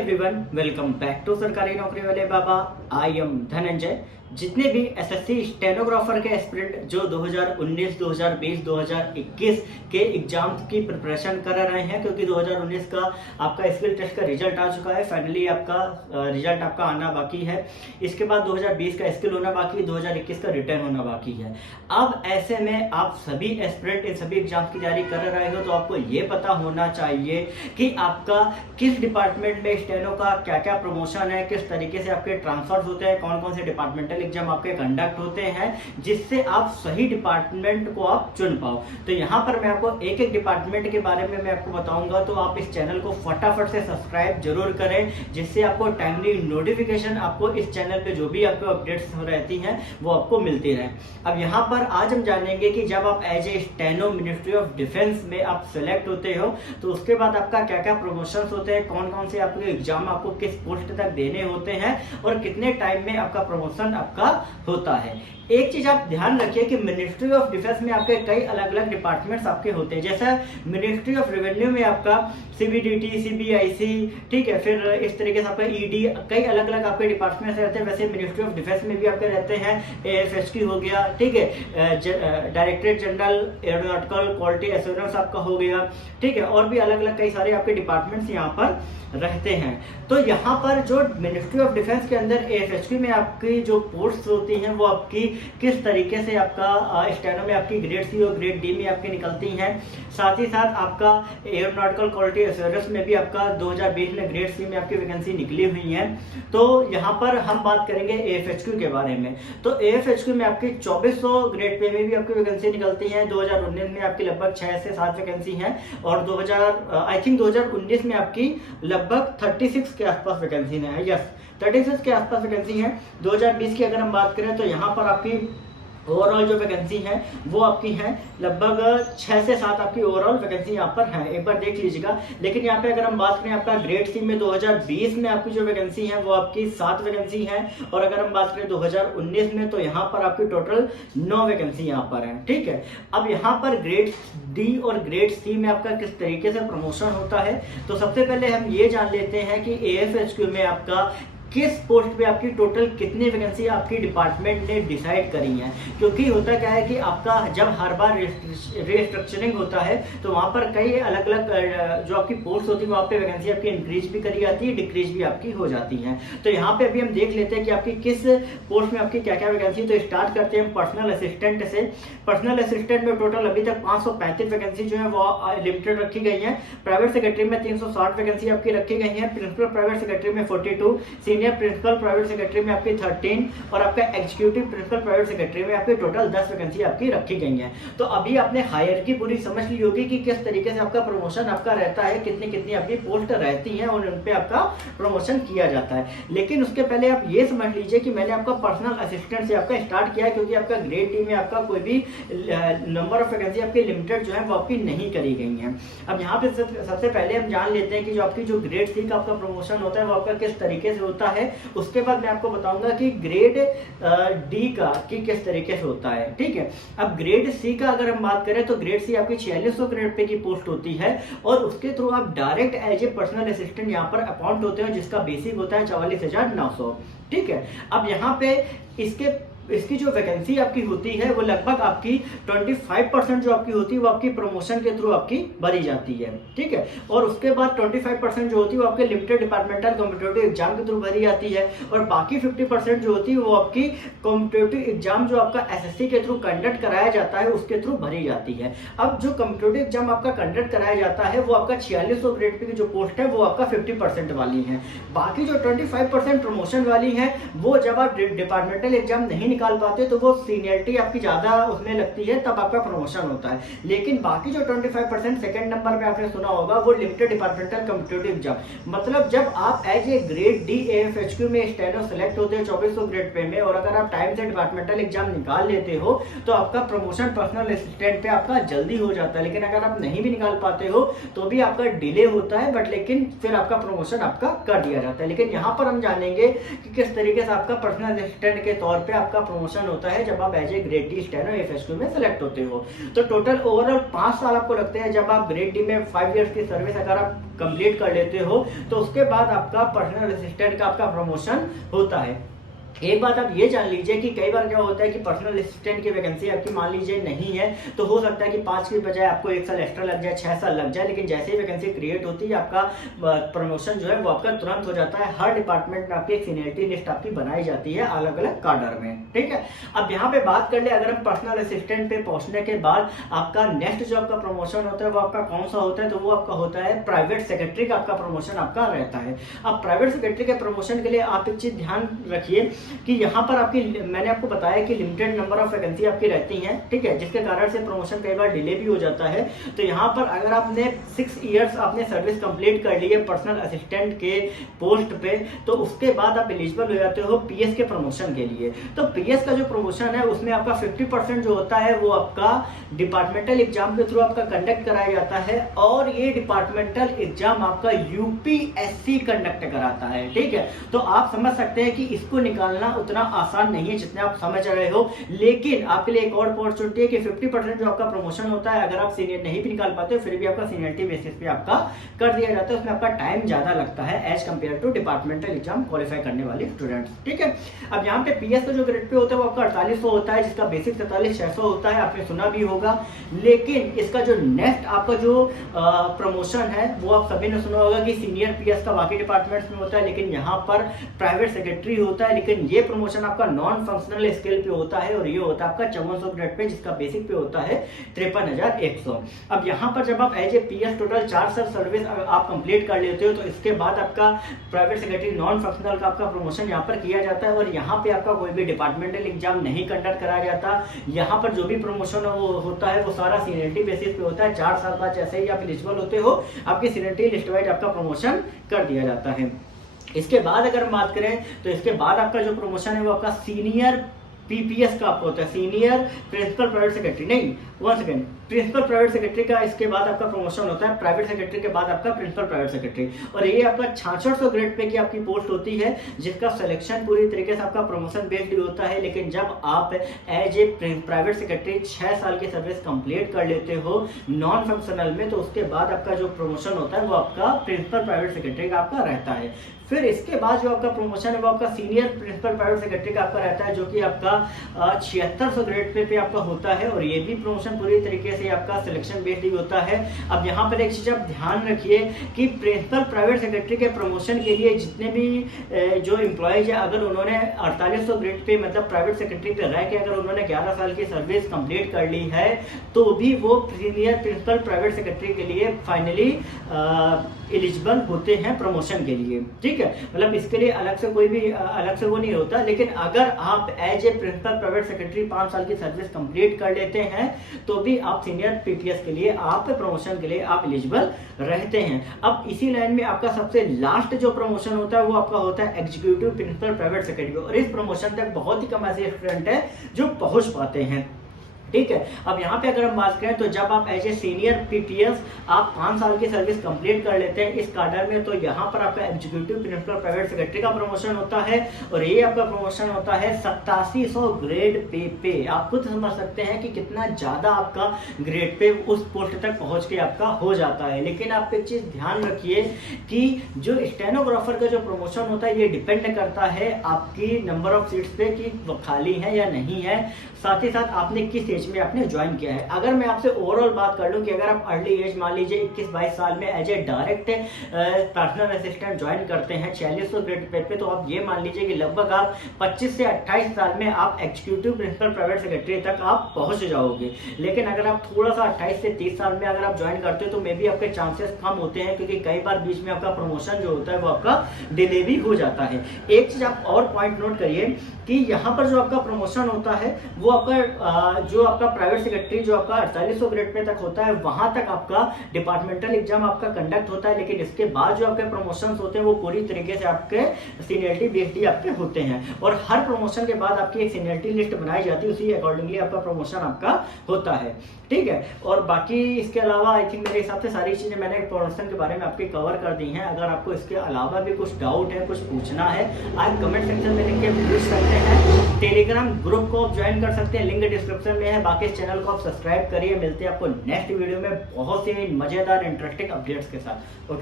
Everyone, welcome back to सरकारी नौकरी वाले बाबा। I am Dhananjay. जितने भी एसएससी स्टेनोग्राफर के एस्पिरेंट जो 2019, 2020, 2021 के एग्जाम की प्रिपरेशन कर रहे हैं, क्योंकि 2019 का आपका स्किल टेस्ट का रिजल्ट आ चुका है, फाइनली आपका रिजल्ट आपका आना बाकी है। इसके बाद 2020 का स्किल होना बाकी है, 2021 का रिटर्न होना बाकी है। अब ऐसे में आप सभी एस्पिरेंट इन सभी एग्जाम की तैयारी कर रहे हो तो आपको ये पता होना चाहिए कि आपका किस डिपार्टमेंट में स्टेनो का क्या क्या प्रमोशन है, किस तरीके से आपके ट्रांसफर होते हैं, कौन कौन से डिपार्टमेंटल एग्जाम आपके कंडक्ट होते हैं, जिससे आप सही डिपार्टमेंट को आप चुन पाओ। तो यहाँ पर मैं आपको एक एक डिपार्टमेंट के बारे में मैं आपको बताऊंगा, तो आप इस चैनल को फटाफट से सब्सक्राइब जरूर करें, जिससे आपको टाइमली नोटिफिकेशन आपको इस चैनल पे जो भी आपको अपडेट्स रहती हैं वो आपको मिलती रहे। अब यहाँ पर आज हम जानेंगे कि जब आप as a steno ministry of defence में आप सेलेक्ट होते हो तो उसके बाद आपका क्या क्या प्रमोशन होते हैं, कौन कौन से आपके एग्जाम आपको किस पोस्ट तक देने होते हैं और कितने टाइम में आपका प्रमोशन आपका होता है। एक चीज आप ध्यान रखिए कि मिनिस्ट्री ऑफ डिफेंस में आपके कई अलग अलग डिपार्टमेंट्स आपके होते हैं। जैसा मिनिस्ट्री ऑफ रेवेन्यू में आपका सीबीडीटी, सीबीआईसी, ठीक है, फिर इस तरीके से आपका ईडी, कई अलग अलग आपके डिपार्टमेंट्स रहते हैं। वैसे मिनिस्ट्री ऑफ डिफेंस में भी आपके रहते हैं एएफएसटी हो गया, ठीक है, directorate general aeronautical quality assurance आपका हो गया, ठीक है, और भी अलग अलग कई सारे आपके डिपार्टमेंट्स यहाँ पर रहते हैं। तो यहाँ पर जो मिनिस्ट्री ऑफ डिफेंस के अंदर एएफएसटी में आपकी जो पोस्ट होती हैं वो आपकी किस तरीके से आपका स्टेनो में आपकी ग्रेड सी और ग्रेड डी में आपकी निकलती हैं। साथ ही साथ आपका एरोनॉटिकल क्वालिटी एश्योरेंस में भी आपका 2020 में ग्रेड सी में आपकी वैकेंसी निकली हुई है। तो यहाँ पर हम बात करेंगे एएफएचक्यू के बारे में। तो एएफएचक्यू में आपकी 2400 ग्रेड पे में भी आपकी वैकेंसी निकलती है। 2019 में आपकी लगभग 6 से 7 वैकेंसी है और 2019 में आपकी लगभग 36 के आसपास वैकेंसी है। यस, 36 के आसपास वैकेंसी है। 2020 की अगर हम बात करें तो यहाँ पर आपकी ओवरऑल जो वैकेंसी है वो आपकी है लगभग 6 से 7 आपकी ओवरऑल वैकेंसी यहाँ पर है, एक बार देख लीजिएगा। लेकिन यहाँ पे अगर हम बात करें आपका ग्रेड सी में 2020 में आपकी जो वैकेंसी है वो आपकी 7 वैकेंसी है और अगर हम बात करें 2019 में तो यहाँ पर आपकी टोटल 9 वैकेंसी यहाँ पर है, ठीक है। अब यहाँ पर ग्रेड डी और ग्रेड सी में आपका किस तरीके से प्रमोशन होता है, तो सबसे पहले हम ये जान लेते हैं कि एएफएचक्यू में आपका किस पोस्ट पे आपकी टोटल कितनी वैकेंसी आपकी डिपार्टमेंट ने डिसाइड करी है। क्योंकि होता क्या है कि आपका जब हर बार रिस्ट्रक्चरिंग होता है तो वहाँ पर कई अलग अलग जो आपकी पोस्ट होती है वहाँ पे वैकेंसी आपकी इंक्रीज भी करी जाती है, डिक्रीज भी आपकी हो जाती है। तो यहाँ पे अभी हम देख लेते हैं कि आपकी किस पोस्ट में आपकी क्या क्या वैकेंसी। तो स्टार्ट करते हैं पर्सनल असिस्टेंट से। पर्सनल असिस्टेंट में टोटल अभी तक 535 वैकेंसी जो है वो लिमिटेड रखी गई है। प्राइवेट सेक्रेटरी में 360 वैकेंसी आपकी रखी गई है। प्रिंसिपल प्राइवेट सेक्रेटरी में 42, सीनियर प्रिंसिपल प्राइवेट सेक्रेटरी में आपकी 13 और आपका एग्जीक्यूटिव प्रिंसिपल प्राइवेट सेक्रेटरी में आपकी टोटल 10 वैकेंसी आपकी रखी गई है। तो अभी आपने हायरार्की पूरी समझ ली होगी कि किस तरीके से आपका प्रमोशन आपका रहता है, कितनी कितनी आपकी पोस्ट रहती हैं और उन पे आपका प्रमोशन किया जाता है। लेकिन उसके पहले आप ये समझ लीजिए कि मैंने आपका पर्सनल असिस्टेंट से आपका स्टार्ट किया है, क्योंकि आपका ग्रेड डी में आपका कोई भी नंबर ऑफ वैकेंसी आपकी लिमिटेड जो है वो आपकी नहीं करी गई है। अब यहाँ पे सबसे पहले हम जान लेते हैं कि जो आपकी जो ग्रेड सी का आपका प्रमोशन होता है वो आपका किस तरीके से होता है। उसके बाद मैं आपको बताऊंगा कि ग्रेड डी का कि किस तरीके से होता है, ठीक है। अब ग्रेड सी का अगर हम बात करें तो ग्रेड सी आपकी 4600 ग्रेड पे की पोस्ट होती है और उसके थ्रू आप direct as a personal assistant यहाँ पर अपॉइंट होते हैं, जिसका बेसिक होता है 44,900, ठीक है। अब यहाँ पे इसकी जो वैकेंसी आपकी होती है वो लगभग आपकी 25% जो आपकी होती है वो आपकी प्रमोशन के थ्रू आपकी भरी जाती है, ठीक है। और उसके बाद 25% जो होती है वो आपके लिमिटेड डिपार्टमेंटल कॉम्पिटिटिव एग्जाम के थ्रू भरी जाती है और बाकी 50% जो होती है वो आपकी कॉम्पिटिटिव एग्जाम जो आपका एसएससी के थ्रू कंडक्ट कराया जाता है उसके थ्रू भरी जाती है। अब जो कॉम्पिटिटिव एग्जाम आपका कंडक्ट कराया जाता है वो आपका 4600 ग्रेड पे की जो पोस्ट है वो आपका 50% वाली है। बाकी जो 25% प्रमोशन वाली है वो जब आप डिपार्टमेंटल एग्जाम नहीं निकाल पाते तो वो सीनियरिटी आपकी ज्यादा उसमें लगती है, तब आपका प्रमोशन होता है। लेकिन बाकी जो 25% सेकंड नंबर पे आपने सुना होगा वो लिमिटेड डिपार्टमेंटल कॉम्पिटिटिव एग्जाम, मतलब जब आप एज ए ग्रेड डी एएफएचक्यू में स्टेनो सेलेक्ट होते हैं 2400 ग्रेड पे में और अगर आप टाइम से डिपार्टमेंटल एग्जाम निकाल लेते हो तो आपका प्रमोशन पर्सनल असिस्टेंट पे आपका जल्दी हो जाता है। लेकिन अगर आप नहीं भी निकाल पाते हो तो भी आपका डिले होता है, बट लेकिन फिर आपका प्रमोशन आपका कर दिया जाता है। लेकिन यहाँ पर हम जानेंगे कि किस तरीके से आपका पर्सनल असिस्टेंट के तौर पे आपका प्रमोशन होता है जब आप as a grade D steno FSQ में सेलेक्ट होते हो। तो टोटल ओवरऑल 5 साल आपको लगते हैं जब आप ग्रेड डी में 5 इयर्स की सर्विस अगर आप कंप्लीट कर लेते हो तो उसके बाद आपका पर्सनल असिस्टेंट का आपका प्रमोशन होता है। एक बात आप ये जान लीजिए कि कई बार क्या होता है कि पर्सनल असिस्टेंट की वैकेंसी आपकी मान लीजिए नहीं है, तो हो सकता है कि 5 की बजाय आपको 1 साल एक्स्ट्रा लग जाए, 6 साल लग जाए, लेकिन जैसे ही वैकेंसी क्रिएट होती है आपका प्रमोशन जो है वो आपका तुरंत हो जाता है। हर डिपार्टमेंट में आपकी एक सीनियरिटी लिस्ट आपकी बनाई जाती है अलग अलग कार्डर में, ठीक है। अब यहाँ पे बात कर ले, अगर हम पर्सनल असिस्टेंट पे पहुंचने के बाद आपका नेक्स्ट जो आपका प्रमोशन होता है वो आपका कौन सा होता है, तो वो आपका होता है प्राइवेट सेक्रेटरी का आपका प्रमोशन आपका रहता है। अब प्राइवेट सेक्रेटरी के प्रमोशन के लिए आप एक चीज ध्यान रखिए कि यहाँ पर मैंने आपको बताया कि लिमिटेड नंबर ऑफ वैकेंसी आपकी रहती हैं, ठीक है, जिसके कारण से प्रमोशन कई बार डिले भी हो जाता है। तो यहाँ पर अगर आपने 6 इयर्स आपने सर्विस कंप्लीट कर ली है पर्सनल असिस्टेंट के पोस्ट पे, तो उसके बाद आप एलिजिबल हो जाते हो पीएस के प्रमोशन के लिए। तो पीएस का जो प्रमोशन है उसमें आपका 50% जो होता है वो आपका डिपार्टमेंटल एग्जाम के थ्रू आपका कंडक्ट कराया जाता है, और ये डिपार्टमेंटल एग्जाम आपका यूपीएससी कंडक्ट कराता है, ठीक है। तो आप समझ सकते हैं कि इसको निकालना उतना आसान नहीं है जितने आप समझ रहे हो, लेकिन आपके लिए एक और अपॉर्चुनिटी है कि 50% जो आपका प्रमोशन होता है अगर आप सीनियर नहीं भी निकाल पाते फिर भी आपका सीनियरिटी बेसिस पे आपका कर दिया जाता है। उसमें आपका टाइम ज्यादा लगता है as compared to departmental exam qualify करने वाले स्टूडेंट्स, ठीक है। अब यहाँ पे पीएस का जो ग्रेड पे होता है वो आपका 4800 होता है, जिसका बेसिक 47600 होता है, आपने सुना भी होगा। लेकिन इसका जो नेक्स्ट आपका जो प्रमोशन है वो आप सभी ने सुना होगा कि सीनियर पीएस का बाकी डिपार्टमेंट्स में होता है, लेकिन यहाँ पर प्राइवेट सेक्रेटरी होता है। लेकिन ये प्रमोशन आपका नॉन फंक्शनल स्केल पे होता है और ये होता है आपका 5400 ग्रेड पे, जिसका बेसिक पे होता है 53100। अब यहाँ पर जब आप एज ए पीएस टोटल 4 साल सर्विस आप कंप्लीट कर लेते हो तो इसके बाद आपका प्राइवेट सेक्रेटरी नॉन फंक्शनल का आपका प्रमोशन यहाँ पर किया जाता है, और यहाँ पे आपका कोई भी डिपार्टमेंटल एग्जाम नहीं कंडक्ट कराया जाता। यहाँ पर जो भी प्रमोशन होता है वो सारा सीनियरिटी बेसिस पे होता है। 4 साल बाद जैसे ही आप एलिजिबल होते हो आपकी सीनियरिटी लिस्ट वाइज आपका प्रमोशन कर दिया जाता है। इसके बाद अगर हम बात करें तो इसके बाद आपका जो प्रमोशन है वो आपका सीनियर पीपीएस का आपको होता है, सीनियर प्रिंसिपल प्राइवेट सेक्रेटरी, नहीं, one second, principal private secretary का इसके बाद आपका प्रमोशन होता है, प्राइवेट सेक्रेटरी के बाद आपका प्रिंसिपल प्राइवेट सेक्रेटरी, और ये आपका 6600 ग्रेड पे की आपकी पोस्ट होती है, जिसका सिलेक्शन पूरी तरीके से आपका प्रमोशन बेस्ड होता है। लेकिन जब आप एज ए प्राइवेट सेक्रेटरी 6 साल की सर्विस कंप्लीट कर लेते हो नॉन फंक्शनल में, तो उसके बाद आपका जो प्रमोशन होता है वो आपका प्रिंसिपल प्राइवेट सेक्रेटरी का आपका रहता है। फिर इसके बाद जो आपका प्रमोशन है वो आपका सीनियर प्रिंसिपल प्राइवेट सेक्रेटरी का आपका रहता है, जो कि आपका 7600 ग्रेड पे आपका होता है, और ये भी प्रमोशन पूरी तरीके से आपका सिलेक्शन बेस्ड ही होता है। अब यहाँ पर एक चीज आप ध्यान रखिए कि प्रिंसिपल प्राइवेट सेक्रेटरी के प्रमोशन के लिए जितने भी जो एम्प्लॉयज है, अगर उन्होंने 4800 ग्रेड पे मतलब प्राइवेट सेक्रेटरी पे रह के अगर उन्होंने 11 साल की सर्विस कंप्लीट कर ली है, तो भी वो सीनियर प्रिंसिपल प्राइवेट सेक्रेटरी के लिए फाइनली एलिजिबल होते हैं प्रमोशन के लिए, ठीक है। मतलब इसके लिए अलग से कोई भी अलग से वो नहीं होता। लेकिन अगर आप as a principal private secretary 5 साल की सर्विस कंप्लीट कर लेते हैं तो भी आप सीनियर पीपीएस के लिए आप प्रमोशन के लिए आप एलिजिबल रहते हैं। अब इसी लाइन में आपका सबसे लास्ट जो प्रमोशन होता है वो आपका होता है एग्जीक्यूटिव प्रिंसिपल प्राइवेट सेक्रेटरी, और इस प्रमोशन तक बहुत ही कम ऐसे स्टूडेंट है जो पहुंच पाते हैं, ठीक है। अब यहाँ पे अगर हम बात करें तो जब आप एज ए सीनियर पीपीएस आप 5 साल की सर्विस कंप्लीट कर लेते हैं इस कार्डर में, तो यहाँ पर आपका एग्जीक्यूटिव प्रिंसिपल प्राइवेट सेक्रेटरी का प्रमोशन होता है, और ये आपका प्रमोशन होता है 8700 ग्रेड पे। आप खुद समझ सकते हैं कि कितना ज्यादा आपका ग्रेड पे उस पोस्ट तक पहुंच के आपका हो जाता है। लेकिन आप एक चीज ध्यान रखिए कि जो स्टेनोग्राफर का जो प्रमोशन होता है ये डिपेंड करता है आपकी नंबर ऑफ सीट्स पे कि वो खाली है या नहीं है, साथ ही साथ आपने किस एज में आपने ज्वाइन किया है। अगर मैं आपसे ओवरऑल बात कर लूं कि अगर आप अर्ली एज मान लीजिए 21-22 साल में as a direct personal assistant join करते हैं 4600 ग्रेड पे, तो आप ये मान लीजिए कि लगभग आप 25 से 28 साल में आप एग्जीक्यूटिव प्रिंसिपल प्राइवेट सेक्रेटरी तक आप पहुंच जाओगे। लेकिन अगर आप थोड़ा सा 28 से 30 साल में अगर आप ज्वाइन करते हो तो मे बी आपके चांसेस कम होते हैं, क्योंकि कई बार बीच में आपका प्रमोशन जो होता है वो आपका डिले भी हो जाता है। एक चीज आप और पॉइंट नोट करिए कि यहाँ पर जो आपका प्रमोशन होता है वो आपका जो आपका प्राइवेट सेक्रेटरी जो आपका 4800 ग्रेड पे तक होता है वहां तक आपका डिपार्टमेंटल एग्जाम आपका कंडक्ट होता है, लेकिन इसके बाद जो आपके प्रमोशन होते हैं वो पूरी तरीके से आपके सीनियरिटी बेस्ड आपके होते हैं, और हर प्रमोशन के बाद आपकी एक सीनियरिटी लिस्ट बनाई जाती है, उसी अकॉर्डिंगली आपका प्रमोशन आपका होता है। ठीक है, और बाकी इसके अलावा आई थिंक मेरे हिसाब से सारी चीजें मैंने प्रमोशन के बारे में आपके कवर कर दी हैं। अगर आपको इसके अलावा भी कुछ डाउट है, कुछ पूछना है, आप कमेंट सेक्शन में लिख के पूछ सकते हैं। टेलीग्राम ग्रुप को आप ज्वाइन कर सकते हैं, लिंक डिस्क्रिप्शन में है। बाकी इस चैनल को आप सब्सक्राइब करिए। मिलते हैं आपको नेक्स्ट वीडियो में बहुत सी मजेदार इंटरेस्टिंग अपडेट्स के साथ।